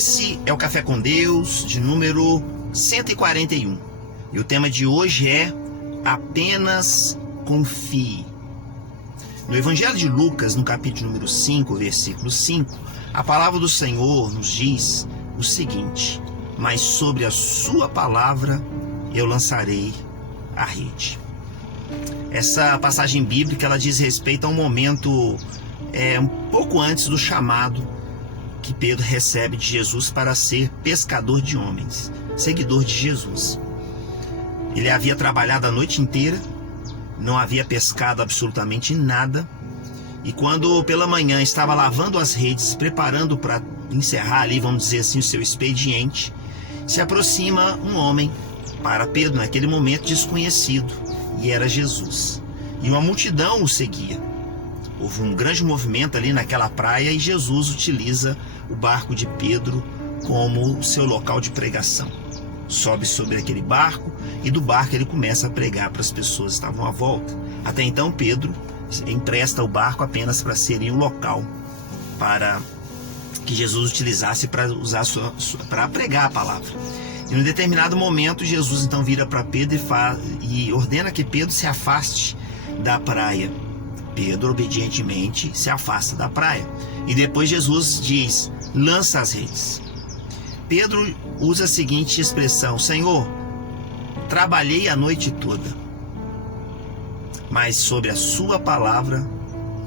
Esse é o Café com Deus de número 141. E o tema de hoje é apenas confie. No Evangelho de Lucas, no capítulo número 5, versículo 5, a palavra do Senhor nos diz o seguinte: mas sobre a sua palavra eu lançarei a rede. Essa passagem bíblica ela diz respeito a um momento um pouco antes do chamado que Pedro recebe de Jesus para ser pescador de homens, seguidor de Jesus. Ele havia trabalhado a noite inteira, não havia pescado absolutamente nada, e quando pela manhã estava lavando as redes, preparando para encerrar ali, vamos dizer assim, o seu expediente, se aproxima um homem para Pedro, naquele momento desconhecido, e era Jesus. E uma multidão o seguia. Houve um grande movimento ali naquela praia e Jesus utiliza o barco de Pedro como o seu local de pregação. Sobe sobre aquele barco e do barco ele começa a pregar para as pessoas que estavam à volta. Até então Pedro empresta o barco apenas para ser um local para que Jesus utilizasse para pregar a palavra. E num determinado momento Jesus então vira para Pedro e ordena que Pedro se afaste da praia. Pedro obedientemente se afasta da praia. E depois Jesus diz: lança as redes. Pedro usa a seguinte expressão: Senhor, trabalhei a noite toda, mas sobre a sua palavra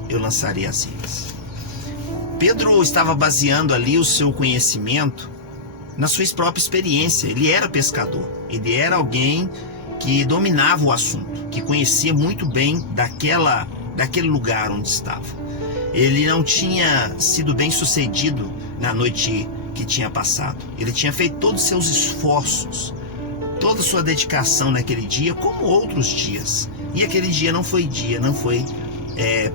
eu lançarei as redes. Pedro estava baseando ali o seu conhecimento na sua própria experiência. Ele era pescador, ele era alguém que dominava o assunto, que conhecia muito bem daquele lugar onde estava. Ele não tinha sido bem sucedido na noite que tinha passado. Ele tinha feito todos os seus esforços, toda a sua dedicação naquele dia, como outros dias. E aquele dia não foi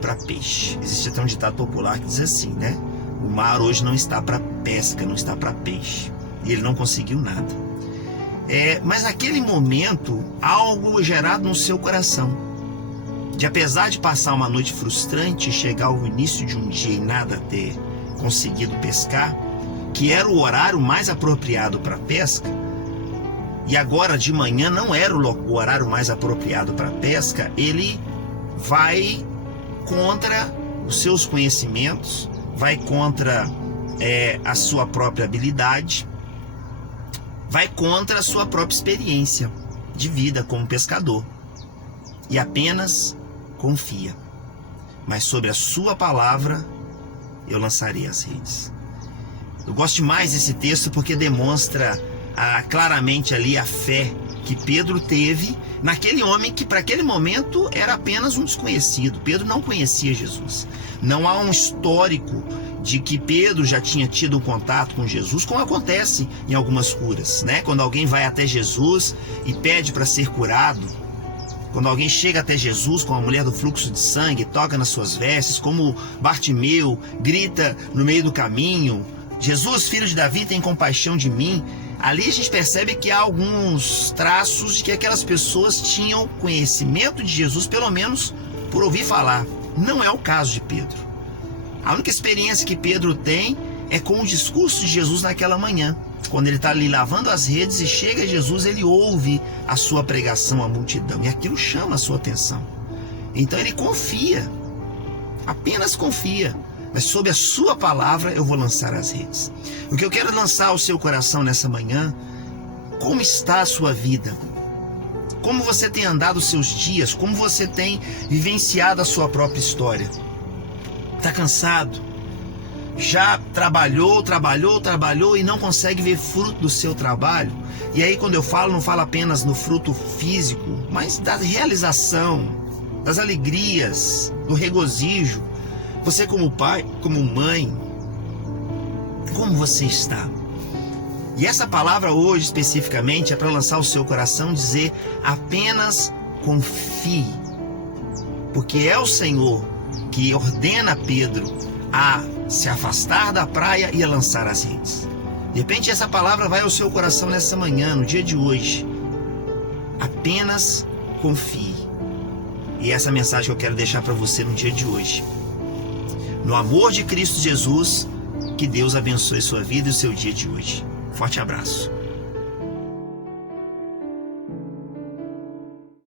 para peixe. Existe até um ditado popular que diz assim, né? O mar hoje não está para pesca, não está para peixe. E ele não conseguiu nada. Mas naquele momento, algo gerado no seu coração, de apesar de passar uma noite frustrante, chegar ao início de um dia e nada ter conseguido pescar, que era o horário mais apropriado para pesca, e agora de manhã não era o horário mais apropriado para pesca, ele vai contra os seus conhecimentos, vai contra a sua própria habilidade, vai contra a sua própria experiência de vida como pescador, e apenas confia. Mas sobre a sua palavra eu lançarei as redes. Eu gosto demais desse texto porque demonstra claramente ali a fé que Pedro teve naquele homem que para aquele momento era apenas um desconhecido. Pedro não conhecia Jesus. Não há um histórico de que Pedro já tinha tido um contato com Jesus, como acontece em algumas curas, né? Quando alguém vai até Jesus e pede para ser curado, quando alguém chega até Jesus com a mulher do fluxo de sangue, toca nas suas vestes, como Bartimeu grita no meio do caminho: Jesus, filho de Davi, tem compaixão de mim. Ali a gente percebe que há alguns traços de que aquelas pessoas tinham conhecimento de Jesus, pelo menos por ouvir falar. Não é o caso de Pedro. A única experiência que Pedro tem é com o discurso de Jesus naquela manhã. Quando ele está ali lavando as redes e chega Jesus, ele ouve a sua pregação à multidão e aquilo chama a sua atenção. Então ele confia, apenas confia. Mas sob a sua palavra eu vou lançar as redes. O que eu quero lançar ao seu coração nessa manhã: como está a sua vida? Como você tem andado os seus dias? Como você tem vivenciado a sua própria história? Está cansado? Já trabalhou e não consegue ver fruto do seu trabalho? E aí quando eu falo, não falo apenas no fruto físico, mas da realização, das alegrias, do regozijo. Você como pai, como mãe, como você está? E essa palavra hoje especificamente é para lançar o seu coração, dizer: apenas confie. Porque é o Senhor que ordena Pedro a se afastar da praia e a lançar as redes. De repente essa palavra vai ao seu coração nessa manhã, no dia de hoje. Apenas confie. E essa mensagem que eu quero deixar para você no dia de hoje: no amor de Cristo Jesus, Que Deus abençoe sua vida e o seu dia de hoje. Forte abraço.